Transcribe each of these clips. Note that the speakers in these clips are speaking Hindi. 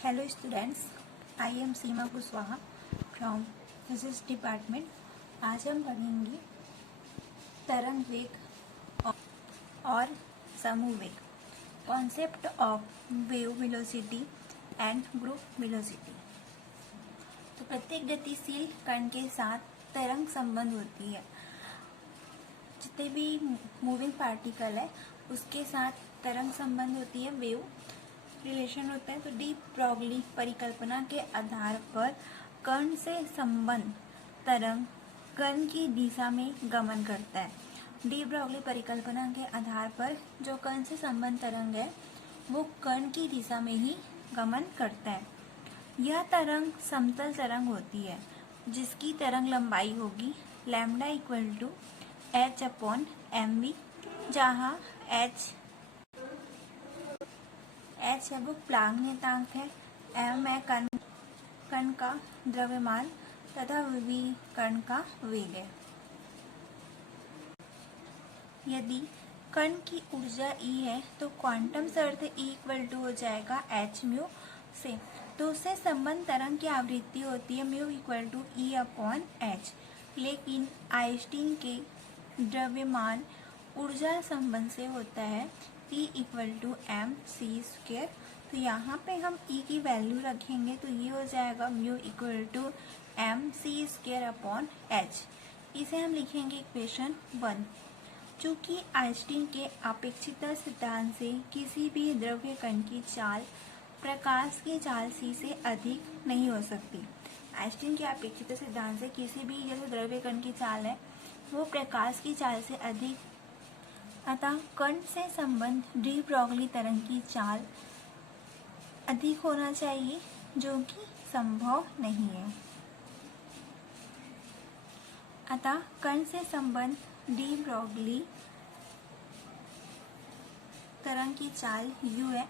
Hello students, I am Seema Kushwaha from physics department. आज हम पढ़ेंगे तरंग वेग और समूह वेग, concept of wave velocity and group velocity. तो प्रत्येक गतिशील कण के साथ तरंग संबंध होती है। जितने भी मूविंग पार्टिकल है उसके साथ तरंग संबंध होती है, वेव रिलेशन होता है। तो डी ब्रॉगली परिकल्पना के आधार पर कण से संबंध तरंग कण की दिशा में गमन करता है। डी ब्रॉगली परिकल्पना के आधार पर जो कण से संबंध तरंग है वो कण की दिशा में ही गमन करता है। यह तरंग समतल तरंग होती है जिसकी तरंग लंबाई होगी लैम्डा इक्वल टू h/mv, जहाँ h है वो प्लांक नियतांक है, m है कण का द्रव्यमान तथा v कण का वेग है। यदि कण की ऊर्जा E है तो क्वांटम शर्त E इक्वल टू हो जाएगा h म्यू से। तो उससे संबंध तरंग की आवृत्ति होती है म्यू इक्वल टू E/h। लेकिन आइंस्टीन के द्रव्यमान ऊर्जा संबंध से होता है E इक्वल टू mc²। तो यहाँ पे हम E की वैल्यू रखेंगे तो ये हो जाएगा म्यू इक्वल टू mc²/h। इसे हम लिखेंगे इक्वेशन 1। चूंकि आइंस्टीन के अपेक्षिकता सिद्धांत से किसी भी द्रव्य कण की चाल प्रकाश की चाल c से अधिक नहीं हो सकती। आइंस्टीन के अपेक्षिकता सिद्धांत से किसी भी जैसे द्रव्य कण की चाल है वो प्रकाश की चाल से अधिक, अतः कण से संबंध डी ब्रॉगली तरंग की चाल अधिक होना चाहिए, जो कि संभव नहीं है। अतः कण से संबंध डी ब्रॉगली तरंग की चाल u है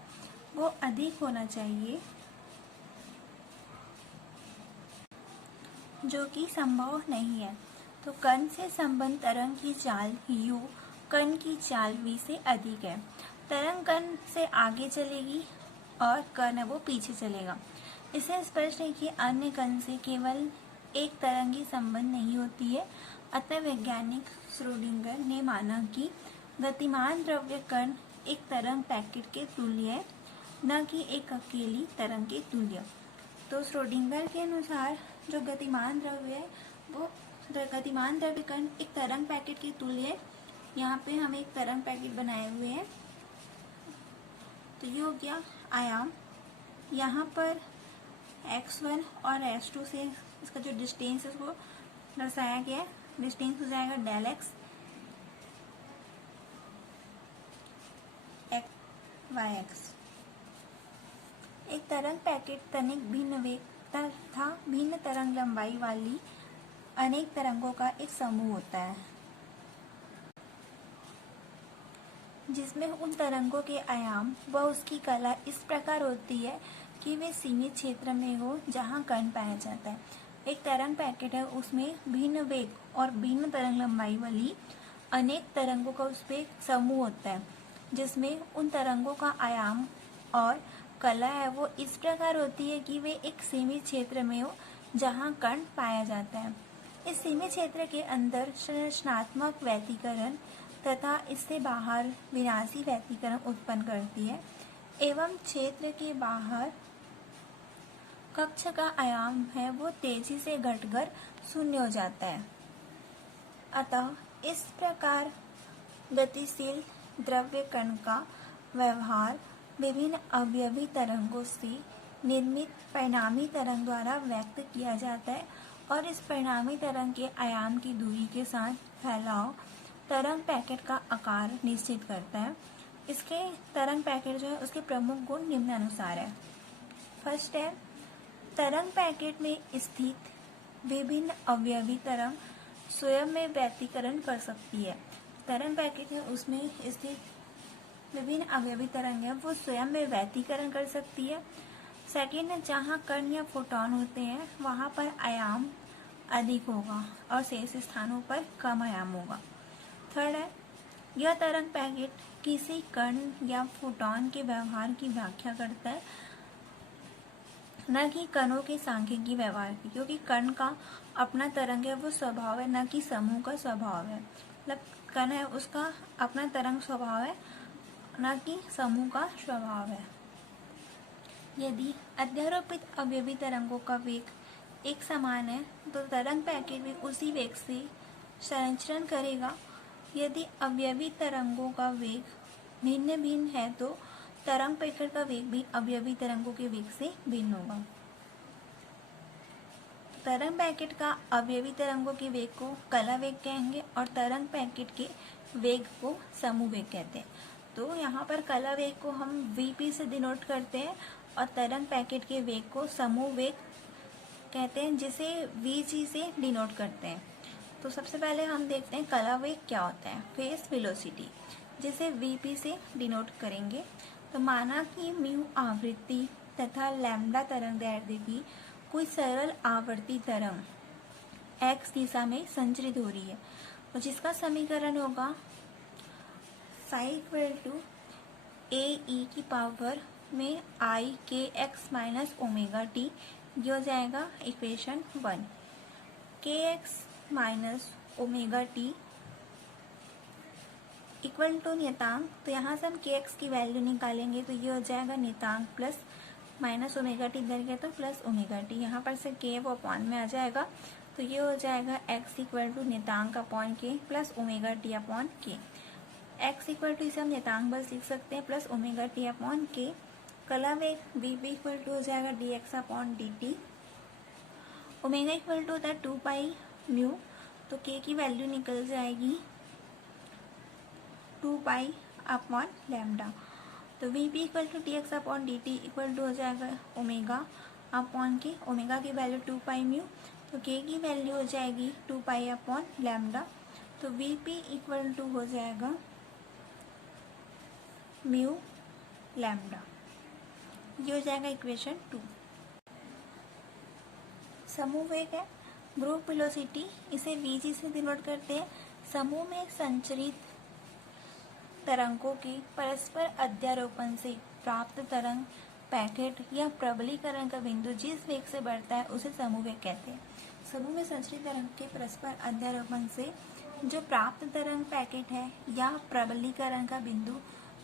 वो अधिक होना चाहिए, जो कि संभव नहीं है। तो कण से संबंध तरंग की चाल u कण की चाल v से अधिक है। तरंग कण से आगे चलेगी और कण है वो पीछे चलेगा। इसे स्पष्ट है कि अन्य कण से केवल एक तरंग ही संबंध नहीं होती है। अतः वैज्ञानिक श्रोडिंगर ने माना कि गतिमान द्रव्य कण एक तरंग पैकेट के तुल्य है, न कि एक अकेली तरंग के तुल्य। तो श्रोडिंगर के अनुसार जो गतिमान द्रव्य है वो गतिमान द्रव्य कण एक तरंग पैकेट के तुल्य है। यहाँ पे हम एक तरंग पैकेट बनाए हुए हैं। तो ये हो गया आयाम। यहाँ पर x1 और x2 से इसका जो डिस्टेंस है उसको दर्शाया गया है। डिस्टेंस हो जाएगा डेल x y(x). एक तरंग पैकेट तनिक भिन्न वेग तथा भिन्न तरंग लंबाई वाली अनेक तरंगों का एक समूह होता है, जिसमें उन तरंगों के आयाम व उसकी कला इस प्रकार होती है कि वे सीमित क्षेत्र में हो जहां कण पाया जाता है। एक तरंग पैकेट है उसमें भिन्न वेग और भिन्न तरंग लंबाई वाली अनेक तरंगों का उस पर समूह होता है, जिसमें उन तरंगों का आयाम और कला है वो इस प्रकार होती है कि वे एक सीमित क्षेत्र में हो जहां कण पाया जाता है। इस सीमित क्षेत्र के अंदर संरचनात्मक व्यतिकरण तथा इससे बाहर विनाशी व्यतिकरण उत्पन्न करती है, एवं क्षेत्र के बाहर कक्ष का आयाम है वो तेजी से घटकर शून्य हो जाता है। अतः इस प्रकार गतिशील द्रव्य कण का व्यवहार विभिन्न अवयवी तरंगों से निर्मित परिणामी तरंग द्वारा व्यक्त किया जाता है, और इस परिणामी तरंग के आयाम की दूरी के साथ फैलाव तरंग पैकेट का आकार निश्चित करता है। इसके तरंग पैकेट जो है उसके प्रमुख गुण निम्नानुसार है। फर्स्ट है, तरंग पैकेट में स्थित विभिन्न अवयवी तरंग स्वयं में व्यतिकरण कर सकती है। तरंग पैकेट है उसमें स्थित विभिन्न अवयवी तरंग है वो स्वयं में व्यतिकरण कर सकती है। सेकेंड, जहाँ कण या फोटॉन होते हैं वहाँ पर आयाम अधिक होगा और शेष स्थानों पर कम आयाम होगा। थर्ड है, यह तरंग पैकेट किसी कण या फोटॉन के व्यवहार की व्याख्या करता है। न कि कणों के सांख्यिकी व्यवहार की, क्योंकि कण का अपना तरंग है वो स्वभाव है, न कि समूह का स्वभाव है। मतलब कण है उसका अपना तरंग स्वभाव है, न कि समूह का स्वभाव है। यदि अध्यारोपित अवयवी तरंगों का वेग एक समान है तो तरंग पैकेट भी उसी वेग से संचरण करेगा। यदि अवयवी तरंगों का वेग भिन्न भिन्न है तो तरंग पैकेट का वेग भी अवयवी तरंगों के वेग से भिन्न होगा। तरंग पैकेट का अवयवी तरंगों के वेग को कला वेग कहेंगे और तरंग पैकेट के वेग को समूह वेग कहते हैं। तो यहाँ पर कला वेग को हम Vp से डिनोट करते हैं और तरंग पैकेट के वेग को समूह वेग कहते हैं, जिसे Vg से डिनोट करते हैं। तो सबसे पहले हम देखते हैं कला वेग क्या होता है। फेस वेलोसिटी, जिसे Vp से डिनोट करेंगे। तो माना कि म्यू आवृत्ति तथा लैम्डा तरंगदैर्ध्य की कोई सरल आवर्ती तरंग x दिशा में संचरित हो रही है, और जिसका समीकरण होगा साई इक्वल टू ए ई की पावर में आई के एक्स माइनस ओमेगा टी। ये हो जाएगा equation 1। K x minus omega t equal to नियतांक। तो यहाँ से हम के एक्स की वैल्यू निकालेंगे तो ये हो जाएगा नियतांक प्लस माइनस ओमेगा टी इधर गया तो प्लस ओमेगा टी। यहाँ पर से के वो अपॉन में आ जाएगा तो ये हो जाएगा एक्स इक्वल टू नियतांक अपॉन के प्लस ओमेगा टी अपॉन के। एक्स इक्वल टू इसे हम नियतांक बस लिख सकते हैं प्लस ओमेगा टी अपॉन के। कला वेग वी बी इक्वल टू हो जाएगा d x upon D t. Omega equal to होता है 2 पाई म्यू, तो के की वैल्यू निकल जाएगी 2 पाई अपॉन लैम्डा। तो v p equal to t x upon D t equal to हो जाएगा ओमेगा अपॉन के। ओमेगा की वैल्यू 2 पाई म्यू, तो के की वैल्यू हो जाएगी 2 पाई अपॉन लैम्डा। तो वी पी इक्वल टू हो जाएगा म्यू लैम्डा। ये हो जाएगा इक्वेशन 2। समूह वेग है ग्रुप वेलोसिटी, इसे Vg से डिनोट करते हैं। समूह में संचरित तरंगों के परस्पर अध्यारोपण से प्राप्त तरंग पैकेट या प्रबलीकरण का बिंदु जिस वेग से बढ़ता है उसे समूह वेग कहते हैं। समूह में संचरित तरंग के परस्पर अध्यारोपण से जो प्राप्त तरंग पैकेट है या प्रबलीकरण का बिंदु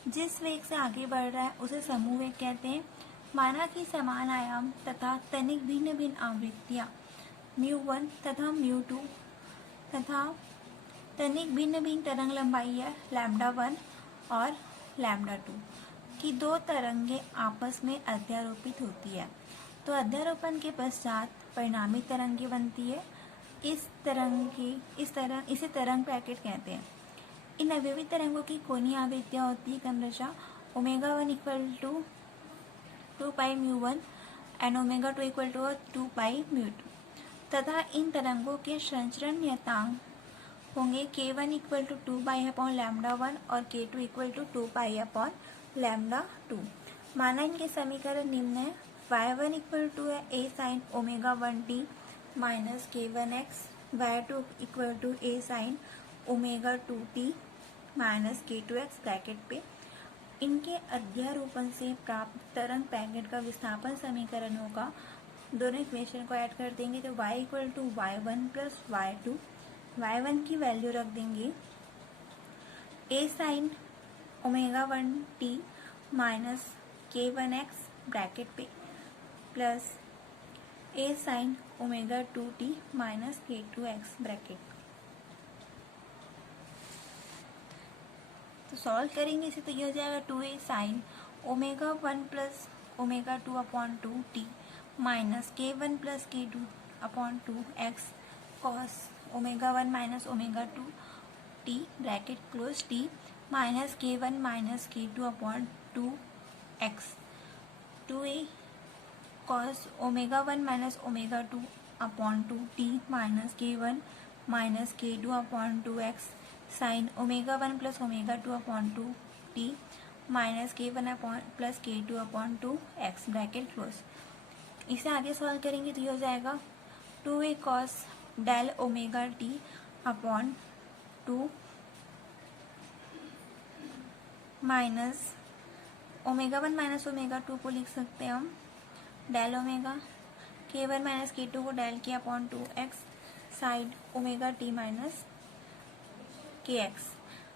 जिस वेग से आगे बढ़ रहा है उसे समूह वेग कहते हैं। माना कि समान आयाम तथा तनिक भिन्न भिन्न आवृत्तियां μ1 तथा μ2 तथा तनिक भिन्न भिन्न तरंग लंबाई है λ1 और λ2 की दो तरंगें आपस में अध्यारोपित होती है। तो अध्यारोपण के पश्चात परिणामी तरंगें बनती है। इसे तरंग पैकेट कहते हैं। इन अवयवी तरंगों की कोणीय आवृत्तियां होती है क्रमशः ω1 equal to 2 pi μ1 and ω2 equal to 2 pi μ2 तथा इन तरंगों के संचरण नियतांक होंगे k1 equal to 2 pi upon λ1 और k2 equal to 2 pi upon λ2। माना इनके समीकरण निम्न है। y1 इक्वल टू है a sine ω1t minus k1x, y2 equal to a sine ω2t minus k2x bracket पे। इनके अध्यारोपण से प्राप्त तरंग पैकेट का विस्थापन समीकरण होगा। दोनों इक्वेशन को ऐड कर देंगे तो y equal to y1 plus y2। y1 की वैल्यू रख देंगे a sine ω1t minus k1x bracket पे plus a sine ω2t minus k2x bracket. तो सॉल्व करेंगे इसे तो ये हो जाएगा 2a sine ω1 plus ω2 upon 2t minus k1 plus k2 upon 2x cos ω1 minus ω2t bracket close t minus k1 minus k2 upon 2x 2a cos ω1 minus ω2 upon 2t minus k1 minus k2 upon 2x sine ω1 plus ω2 upon 2t minus k1 upon plus k2 upon 2x bracket close. इसे आगे सॉल्व करेंगे तो ये हो जाएगा 2a cos del omega T upon 2 minus ω1 minus ω2 को लिख सकते हैं हम del omega, k1 minus k2 को डेल किया upon 2x side omega t minus kx,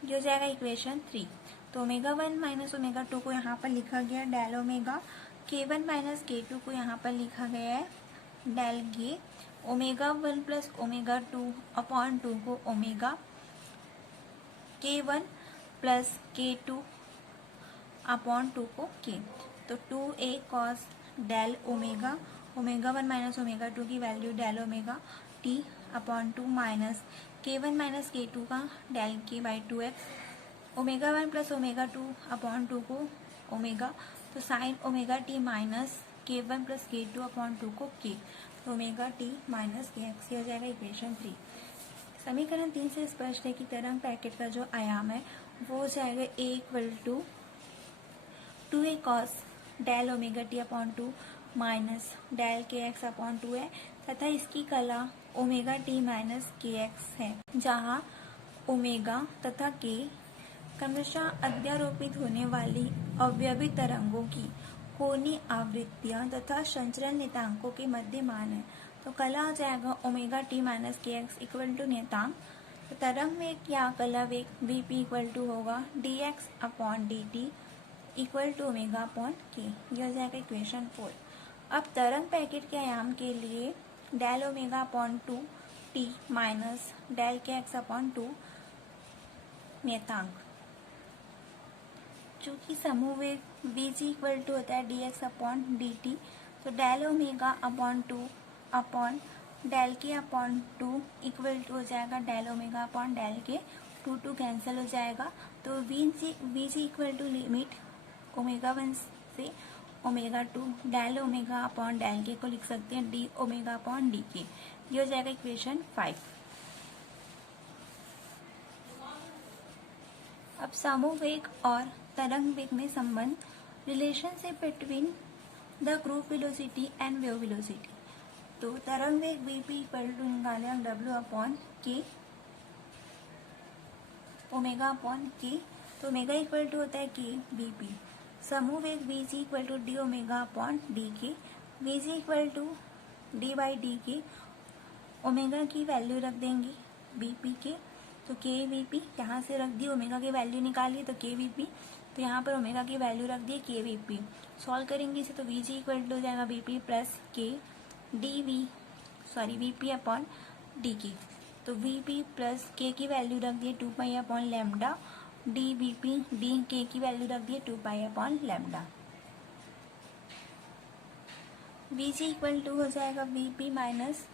ये हो जाएगा इक्वेशन 3। तो ओमेगा 1 माइनस ओमेगा 2 को यहाँ पर लिखा गया del omega, k1 minus k2 को यहाँ पर लिखा गया है डेल के, ओमेगा 1 प्लस ओमेगा 2 अपॉन 2 को omega, k1 plus k2 upon 2 को k। तो 2a cos del omega, omega 1 minus omega 2 की value del omega t upon 2 minus k1 minus k2 का del k by 2x, omega 1 plus omega 2 upon 2 को ओमेगा, तो sine omega t minus k1 plus k2 upon 2 को k, तो ओमेगा t माइनस kx, ये हो जाएगा इक्वेशन 3। समीकरण 3 से स्पष्ट है कि तरंग पैकेट का जो आयाम है वो हो जाएगा a equal to 2a cos del omega T upon 2 minus del k x upon 2 है, तथा इसकी कला omega t minus k x है, जहाँ ओमेगा तथा के क्रमशः अध्यारोपित होने वाली अवयवी तरंगों की कोणीय आवृत्तियां तथा संचरण नियतांकों के मध्य मान है। तो कला आ जाएगा omega t minus k x equal to नियतांक, तो तरंग वेग या कला वेग वी पी इक्वल टू होगा d x upon D t equal to omega upon k, यह हो जाएगा इक्वेशन 4। अब तरंग पैकेट के आयाम के लिए del omega upon 2 t minus del k x upon 2 नियतांक, चूंकि समूह वेग वी जी इक्वल टू होता है D x upon D T, तो del omega upon 2 upon del K upon 2 equal to हो जाएगा डेल ओमेगा अपॉन डेल के, 2 कैंसिल हो जाएगा। तो v ji equal to limit omega 1 से omega 2 del omega upon del k को लिख सकते हैं डी ओमेगा अपॉन डी के, ये हो जाएगा इक्वेशन 5। अब समूह वेग और तरंग वेग में संबंध, relationship between the group velocity and wave velocity. तो तरंग वेग वी पी इक्वल टू निकाले हम W upon k omega upon के, तो ओमेगा इक्वल टू होता है के वी पी, समूह वेग V ji equal to D omega upon D K, V ji equal to D by D K, omega की वैल्यू रख देंगे वी पी के, तो के वी पी यहाँ से रख दी, ओमेगा की वैल्यू निकाली तो के वी पी, तो यहाँ पर ओमेगा की वैल्यू रख दी के वी पी, सॉल्व करेंगे इसे तो वी जी इक्वल टू हो जाएगा वी पी प्लस के D V P upon D की, तो वी पी प्लस के की वैल्यू रख दिए 2 pi upon lambda, d we p d k की वैल्यू रख दिए 2 pi upon lambda, v ji equal to हो जाएगा v p minus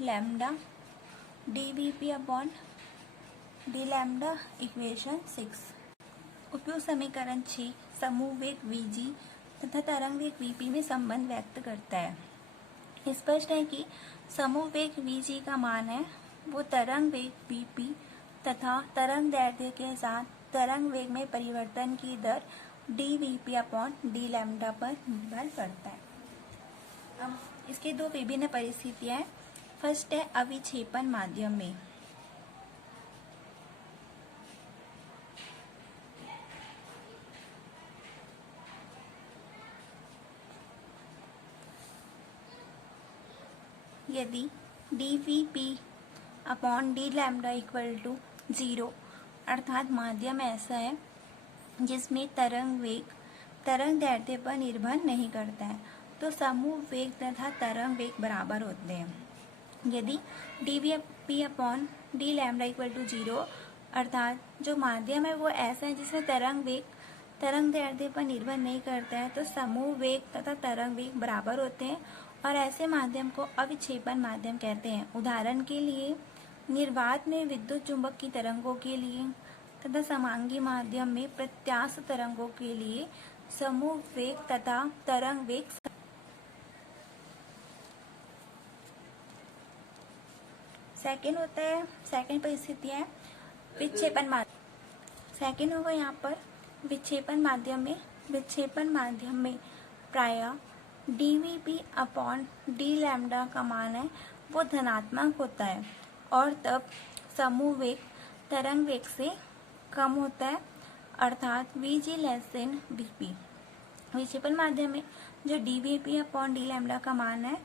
lambda d V P upon D lambda, equation 6। उपयुक्त समीकरण 6 समूह वेग वी जी तथा तरंग वेग वी पी में संबंध व्यक्त करता है। स्पष्ट है कि समूह वेग वी जी का मान है वो तरंग वेग वी पी तथा तरंग दैर्ध्य के साथ तरंग वेग में परिवर्तन की दर D V P upon D lambda पर निर्भर करता है। अब इसके दो विभिन्न परिस्थितियां हैं। फर्स्ट है अविक्षेपण माध्यम में, यदि d V P upon D lambda equal to 0, अर्थात माध्यम ऐसा है जिसमें तरंग वेग तरंग दैर्ध्य पर निर्भर नहीं करता है, तो समूह वेग तथा तरंग वेग बराबर होते हैं। यदि d V P upon D lambda equal to 0, अर्थात जो माध्यम है वो ऐसा है जिसमें तरंग वेग तरंग दैर्ध्य पर निर्भर नहीं करता है, तो समूह वेग तथा तरंग वेग बराबर होते हैं और ऐसे माध्यम को अविक्षेपण माध्यम कहते हैं। उदाहरण के लिए निर्वात में विद्युत चुंबक की तरंगों के लिए तथा समांगी माध्यम में प्रत्यास्थ तरंगों के लिए समूह वेग तथा तरंग वेग। सेकेंड होता है, सेकेंड परिस्थिति है विक्षेपण माध्यम। सेकेंड होगा यहाँ पर विक्षेपण माध्यम में प्रायः D V P upon D lambda का मान है वो धनात्मक होता है और तब समूह वेग तरंग वेग से कम होता है, अर्थात we ji less than V P. विक्षेपण माध्यम में जो dVp अपॉन d लैम्डा का मान है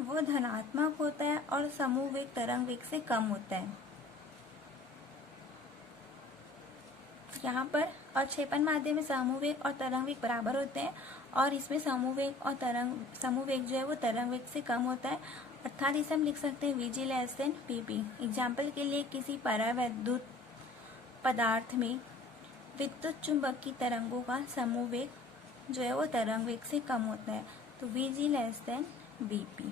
वो धनात्मक होता है और समूह वेग तरंग वेग से कम होता है। यहाँ पर अवक्षेपण माध्यम में समूह वेग और तरंग वेग बराबर होते हैं और इसमें समूह वेग जो है वो तरंग वेग से कम होता है। अर्थात इसे हम लिख सकते हैं Vg less than Vp। Example के लिए किसी परावैद्युत पदार्थ में विद्युत चुंबकीय तरंगों का समूह वेग जो है वो तरंग वेग से कम होता है, तो Vg लेस देन Vp।